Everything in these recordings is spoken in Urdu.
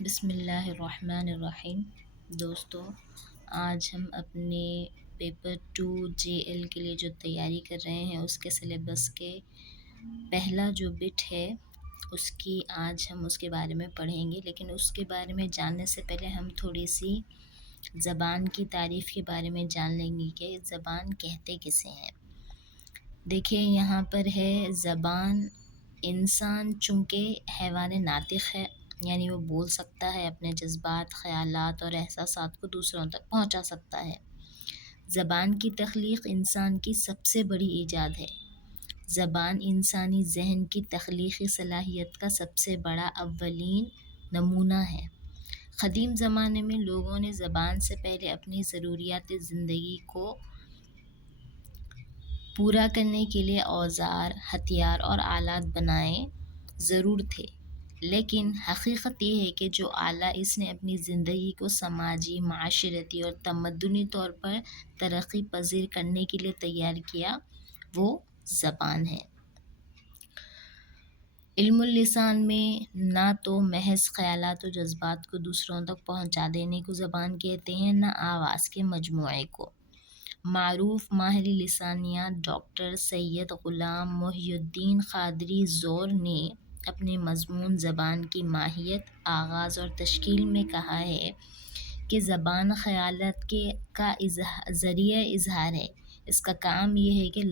بسم اللہ الرحمن الرحیم۔ دوستو، آج ہم اپنے پیپر 2 JL کے لیے جو تیاری کر رہے ہیں اس کے سلیبس کے پہلا جو بٹ ہے آج ہم اس کے بارے میں پڑھیں گے، لیکن اس کے بارے میں جاننے سے پہلے ہم تھوڑی سی زبان کی تعریف کے بارے میں جان لیں گے کہ زبان کہتے کسے ہیں۔ دیکھیں یہاں پر ہے زبان، انسان چونکہ حیوان ناطق ہے، یعنی وہ بول سکتا ہے، اپنے جذبات، خیالات اور احساسات کو دوسروں تک پہنچا سکتا ہے۔ زبان کی تخلیق انسان کی سب سے بڑی ایجاد ہے۔ زبان انسانی ذہن کی تخلیقی صلاحیت کا سب سے بڑا اولین نمونہ ہے۔ قدیم زمانے میں لوگوں نے زبان سے پہلے اپنی ضروریات زندگی کو پورا کرنے کے لیے اوزار، ہتھیار اور آلات بنائے ضرور تھے، لیکن حقیقت یہ ہے کہ جو آلہ اس نے اپنی زندگی کو سماجی، معاشرتی اور تمدنی طور پر ترقی پذیر کرنے کے لیے تیار کیا، وہ زبان ہے۔ علم اللسان میں نہ تو محض خیالات و جذبات کو دوسروں تک پہنچا دینے کو زبان کہتے ہیں، نہ آواز کے مجموعے کو۔ معروف ماہر لسانیات ڈاکٹر سید غلام محی الدین قادری زور نے اپنے مضمون زبان کی ماہیت، آغاز اور تشکیل میں کہا ہے کہ زبان خیالات کا ذریعہ اظہار ہے۔ اس کا کام یہ ہے کہ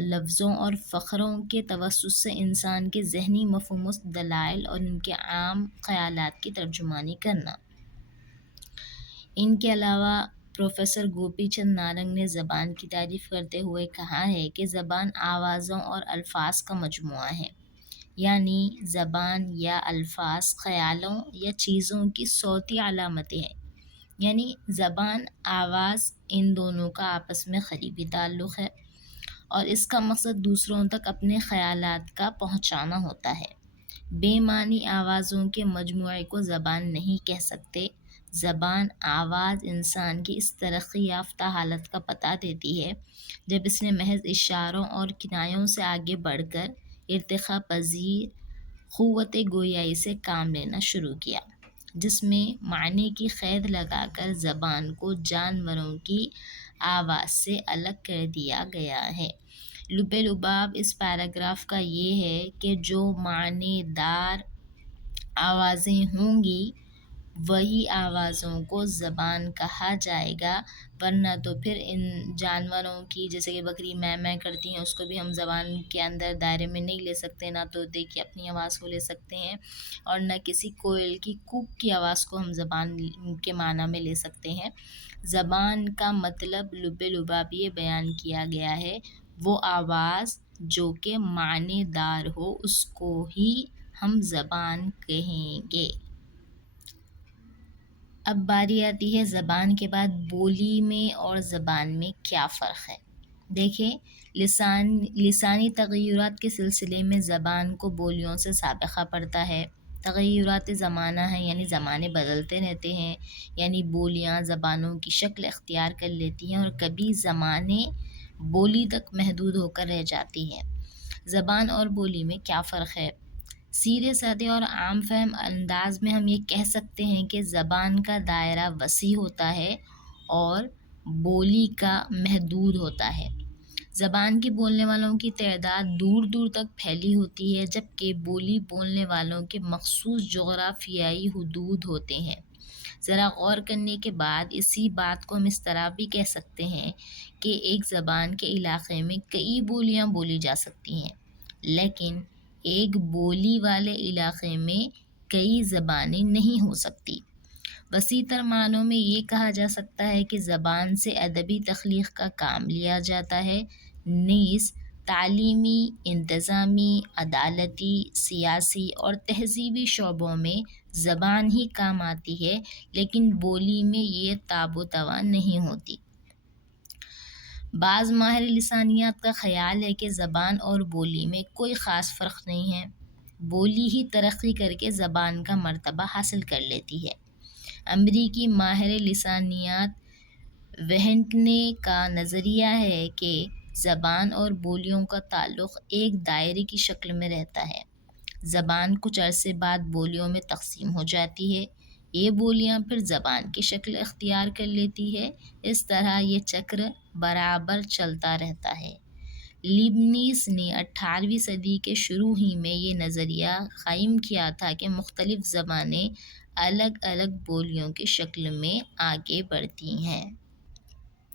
لفظوں اور فقروں کے توسط سے انسان کے ذہنی مفہوم، دلائل اور ان کے عام خیالات کی ترجمانی کرنا۔ ان کے علاوہ پروفیسر گوپی چند نارنگ نے زبان کی تعریف کرتے ہوئے کہا ہے کہ زبان آوازوں اور الفاظ کا مجموعہ ہے، یعنی زبان یا الفاظ خیالوں یا چیزوں کی صوتی علامتیں ہیں۔ یعنی زبان، آواز، ان دونوں کا آپس میں قریبی تعلق ہے اور اس کا مقصد دوسروں تک اپنے خیالات کا پہنچانا ہوتا ہے۔ بے معنی آوازوں کے مجموعے کو زبان نہیں کہہ سکتے۔ زبان، آواز انسان کی اس ترقی یافتہ حالت کا پتہ دیتی ہے جب اس نے محض اشاروں اور کنایوں سے آگے بڑھ کر ارتقا پذیر قوت گویائی سے کام لینا شروع کیا، جس میں معنی کی قید لگا کر زبان کو جانوروں کی آواز سے الگ کر دیا گیا ہے۔ لب لباب اس پیراگراف کا یہ ہے کہ جو معنی دار آوازیں ہوں گی وہی آوازوں کو زبان کہا جائے گا، ورنہ تو پھر ان جانوروں کی، جیسے کہ بکری میں میں کرتی ہیں، اس کو بھی ہم زبان کے اندر دائرے میں نہیں لے سکتے، نہ طوطے کی اپنی آواز کو لے سکتے ہیں، اور نہ کسی کوئل کی کوک کی آواز کو ہم زبان کے معنی میں لے سکتے ہیں۔ زبان کا مطلب لب لباب یہ بیان کیا گیا ہے، وہ آواز جو کہ معنی دار ہو، اس کو ہی ہم زبان کہیں گے۔ اب باری آتی ہے زبان کے بعد بولی میں اور زبان میں کیا فرق ہے۔ دیکھیں، لسانی تغیرات کے سلسلے میں زبان کو بولیوں سے سابقہ پڑتا ہے۔ تغیرات زمانہ ہیں، یعنی زمانے بدلتے رہتے ہیں، یعنی بولیاں زبانوں کی شکل اختیار کر لیتی ہیں اور کبھی زمانے بولی تک محدود ہو کر رہ جاتی ہیں۔ زبان اور بولی میں کیا فرق ہے؟ سیدھے سادے اور عام فہم انداز میں ہم یہ کہہ سکتے ہیں کہ زبان کا دائرہ وسیع ہوتا ہے اور بولی کا محدود ہوتا ہے۔ زبان کے بولنے والوں کی تعداد دور دور تک پھیلی ہوتی ہے، جبکہ بولی بولنے والوں کے مخصوص جغرافیائی حدود ہوتے ہیں۔ ذرا غور کرنے کے بعد اسی بات کو ہم اس طرح بھی کہہ سکتے ہیں کہ ایک زبان کے علاقے میں کئی بولیاں بولی جا سکتی ہیں، لیکن ایک بولی والے علاقے میں کئی زبانیں نہیں ہو سکتی۔ وسیع تر معنوں میں یہ کہا جا سکتا ہے کہ زبان سے ادبی تخلیق کا کام لیا جاتا ہے، نیز تعلیمی، انتظامی، عدالتی، سیاسی اور تہذیبی شعبوں میں زبان ہی کام آتی ہے، لیکن بولی میں یہ تاب و توان نہیں ہوتی۔ بعض ماہر لسانیات کا خیال ہے کہ زبان اور بولی میں کوئی خاص فرق نہیں ہے، بولی ہی ترقی کر کے زبان کا مرتبہ حاصل کر لیتی ہے۔ امریکی ماہر لسانیات وہنٹنے کا نظریہ ہے کہ زبان اور بولیوں کا تعلق ایک دائرے کی شکل میں رہتا ہے۔ زبان کچھ عرصے بعد بولیوں میں تقسیم ہو جاتی ہے، یہ بولیاں پھر زبان کی شکل اختیار کر لیتی ہے، اس طرح یہ چکر برابر چلتا رہتا ہے۔ لیبنیز نے 18ویں صدی کے شروع ہی میں یہ نظریہ قائم کیا تھا کہ مختلف زبانیں الگ الگ بولیوں کی شکل میں آگے بڑھتی ہیں۔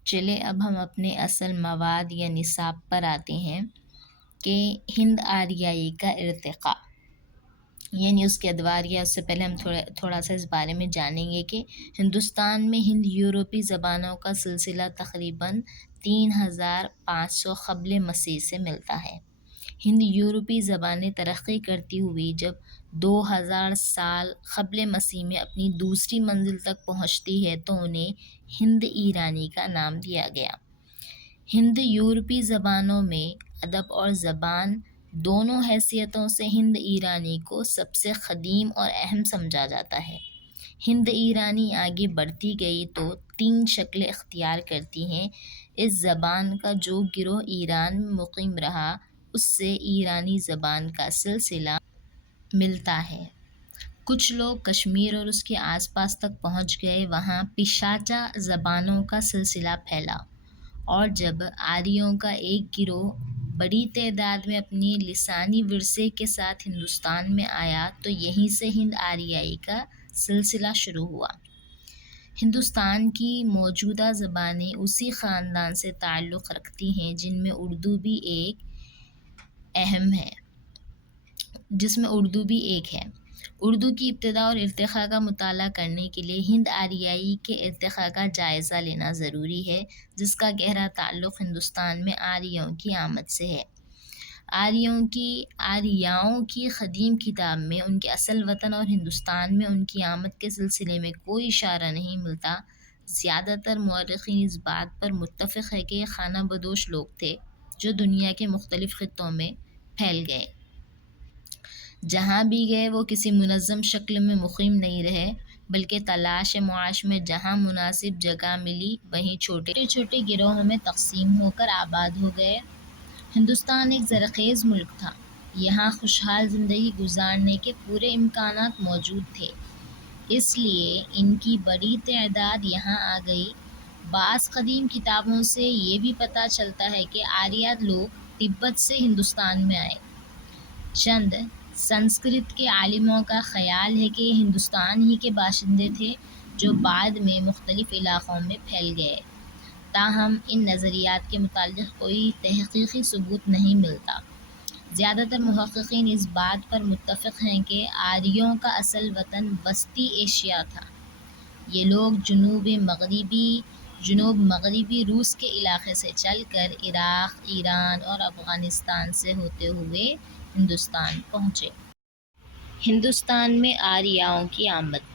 چلے اب ہم اپنے اصل مواد یا نصاب پر آتے ہیں کہ ہند آریائی کا ارتقاء، یعنی اس کے ادوار، یا اس سے پہلے ہم تھوڑا سا اس بارے میں جانیں گے کہ ہندوستان میں ہند یورپی زبانوں کا سلسلہ تقریباً 3500 قبل مسیح سے ملتا ہے۔ ہند یورپی زبانیں ترقی کرتی ہوئی جب 2000 سال قبل مسیح میں اپنی دوسری منزل تک پہنچتی ہے تو انہیں ہند ایرانی کا نام دیا گیا۔ ہند یورپی زبانوں میں ادب اور زبان دونوں حیثیتوں سے ہند ایرانی کو سب سے قدیم اور اہم سمجھا جاتا ہے۔ ہند ایرانی آگے بڑھتی گئی تو 3 شکلیں اختیار کرتی ہیں۔ اس زبان کا جو گروہ ایران میں مقیم رہا اس سے ایرانی زبان کا سلسلہ ملتا ہے۔ کچھ لوگ کشمیر اور اس کے آس پاس تک پہنچ گئے، وہاں پشاچا زبانوں کا سلسلہ پھیلا، اور جب آریوں کا ایک گروہ بڑی تعداد میں اپنی لسانی ورثے کے ساتھ ہندوستان میں آیا تو یہیں سے ہند آریائی کا سلسلہ شروع ہوا۔ ہندوستان کی موجودہ زبانیں اسی خاندان سے تعلق رکھتی ہیں جن میں اردو بھی ایک ہے۔ اردو کی ابتدا اور ارتقاء کا مطالعہ کرنے کے لیے ہند آریائی کے ارتقاء کا جائزہ لینا ضروری ہے، جس کا گہرا تعلق ہندوستان میں آریوں کی آمد سے ہے۔ آریاؤں کی قدیم کتاب میں ان کے اصل وطن اور ہندوستان میں ان کی آمد کے سلسلے میں کوئی اشارہ نہیں ملتا۔ زیادہ تر مورخین اس بات پر متفق ہے کہ یہ خانہ بدوش لوگ تھے جو دنیا کے مختلف خطوں میں پھیل گئے۔ جہاں بھی گئے وہ کسی منظم شکل میں مقیم نہیں رہے، بلکہ تلاش معاش میں جہاں مناسب جگہ ملی وہیں چھوٹے چھوٹے گروہوں میں تقسیم ہو کر آباد ہو گئے۔ ہندوستان ایک زرخیز ملک تھا، یہاں خوشحال زندگی گزارنے کے پورے امکانات موجود تھے، اس لیے ان کی بڑی تعداد یہاں آ گئی۔ بعض قدیم کتابوں سے یہ بھی پتہ چلتا ہے کہ آریہ لوگ تبت سے ہندوستان میں آئے۔ چند سنسکرت کے عالموں کا خیال ہے کہ یہ ہندوستان ہی کے باشندے تھے جو بعد میں مختلف علاقوں میں پھیل گئے، تاہم ان نظریات کے متعلق کوئی تحقیقی ثبوت نہیں ملتا۔ زیادہ تر محققین اس بات پر متفق ہیں کہ آریوں کا اصل وطن وسطی ایشیا تھا۔ یہ لوگ جنوب مغربی روس کے علاقے سے چل کر عراق، ایران اور افغانستان سے ہوتے ہوئے ہندوستان پہنچے۔ ہندوستان میں آریاؤں کی آمد۔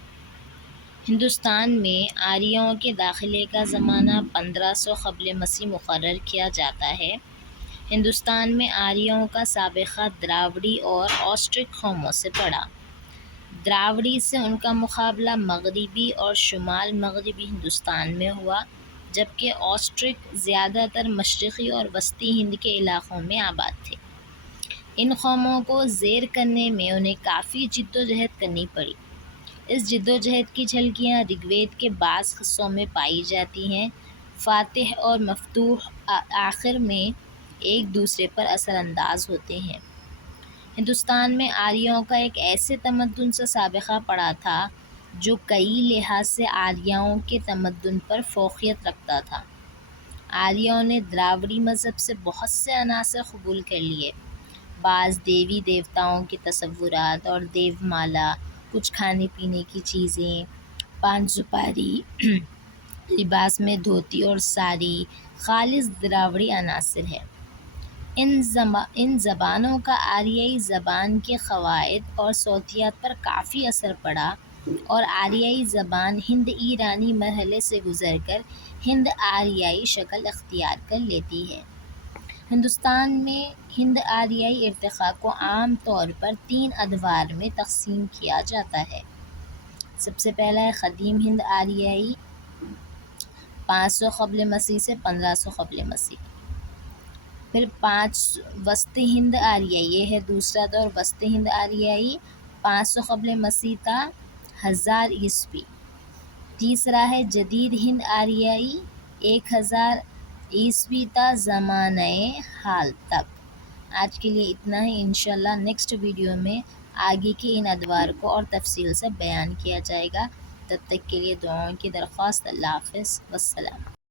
ہندوستان میں آریوں کے داخلے کا زمانہ 1500 قبل مسیح مقرر کیا جاتا ہے۔ ہندوستان میں آریوں کا سابقہ دراوڑی اور آسٹرک قوموں سے پڑا۔ دراوڑی سے ان کا مقابلہ مغربی اور شمال مغربی ہندوستان میں ہوا، جبکہ آسٹرک زیادہ تر مشرقی اور وسطی ہند کے علاقوں میں آباد تھے۔ ان قوموں کو زیر کرنے میں انہیں کافی جدوجہد کرنی پڑی۔ اس جدوجہد کی جھلکیاں رگ وید کے بعض حصوں میں پائی جاتی ہیں۔ فاتح اور مفتوح آخر میں ایک دوسرے پر اثر انداز ہوتے ہیں۔ ہندوستان میں آریوں کا ایک ایسے تمدن سے سابقہ پڑا تھا جو کئی لحاظ سے آریاؤں کے تمدن پر فوقیت رکھتا تھا۔ آریوں نے دراوڑی مذہب سے بہت سے عناصر قبول کر لیے، بعض دیوی دیوتاؤں کے تصورات اور دیو مالا، کچھ کھانے پینے کی چیزیں، پان سپاری، لباس میں دھوتی اور ساری خالص دراوڑی عناصر ہیں۔ ان زبانوں کا آریائی زبان کے قواعد اور صوتیات پر کافی اثر پڑا اور آریائی زبان ہند ایرانی مرحلے سے گزر کر ہند آریائی شکل اختیار کر لیتی ہے۔ ہندوستان میں ہند آریائی ارتقاء کو عام طور پر 3 ادوار میں تقسیم کیا جاتا ہے۔ سب سے پہلا ہے قدیم ہند آریائی، 500 قبل مسیح سے 1500 قبل مسیح۔ پھر 5 وسط ہند آریائی، یہ ہے دوسرا دور وسط ہند آریائی، 500 قبل مسیح تا 1000 عیسوی۔ تیسرا ہے جدید ہند آریائی، 1000 عیسوی تا زمانۂ حال تک۔ آج کے لیے اتنا ہی، انشاءاللہ نیکسٹ ویڈیو میں آگے کے ان ادوار کو اور تفصیل سے بیان کیا جائے گا۔ تب تک کے لیے دعاؤں کی درخواست۔ اللہ حافظ، والسلام۔